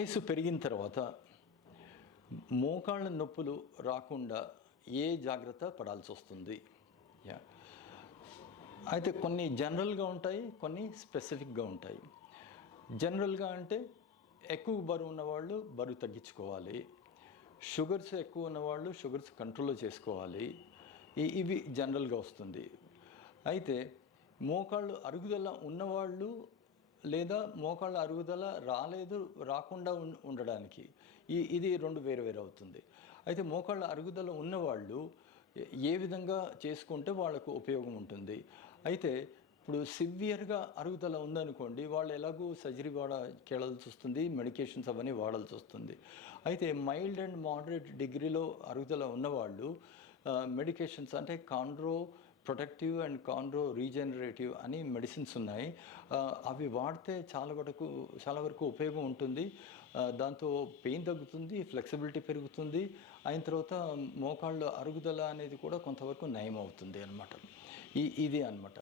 వయసు పెరిగిన తర్వాత మోకాళ్ళ నొప్పులు రాకుండా ఏ జాగ్రత్త పడాల్సి వస్తుంది? అయితే కొన్ని జనరల్గా ఉంటాయి, కొన్ని స్పెసిఫిక్గా ఉంటాయి. జనరల్గా అంటే ఎక్కువ బరువు ఉన్నవాళ్ళు బరువు తగ్గించుకోవాలి, షుగర్స్ ఎక్కువ ఉన్నవాళ్ళు షుగర్స్ కంట్రోల్లో చేసుకోవాలి. ఇవి జనరల్గా వస్తుంది. అయితే మోకాళ్ళు అరుగుదల ఉన్నవాళ్ళు లేదా మోకాళ్ళ అరుగుదల రాకుండా ఉండడానికి ఇది రెండు వేరు వేరు అవుతుంది. అయితే మోకాళ్ళ అరుగుదల ఉన్నవాళ్ళు ఏ విధంగా చేసుకుంటే వాళ్ళకు ఉపయోగం ఉంటుంది? అయితే ఇప్పుడు సివియర్గా అరుగుదల ఉందనుకోండి, వాళ్ళు ఎలాగూ సర్జరీ కేళాల్సి వస్తుంది, మెడికేషన్స్ అవన్నీ వాడాల్సి వస్తుంది. అయితే మైల్డ్ అండ్ మోడరేట్ డిగ్రీలో అరుగుదల ఉన్నవాళ్ళు మెడికేషన్స్ అంటే chondro protective and chondro regenerative అని మెడిసిన్స్ ఉన్నాయి. అవి వాడితే చాలా వరకు ఉపయోగం ఉంటుంది. దాంతో పెయిన్ తగ్గుతుంది, ఫ్లెక్సిబిలిటీ పెరుగుతుంది, అయిన తర్వాత మోకాళ్ళు అరుగుదల అనేది కూడా కొంతవరకు నయం అవుతుంది అన్నమాట. ఇది అన్నమాట.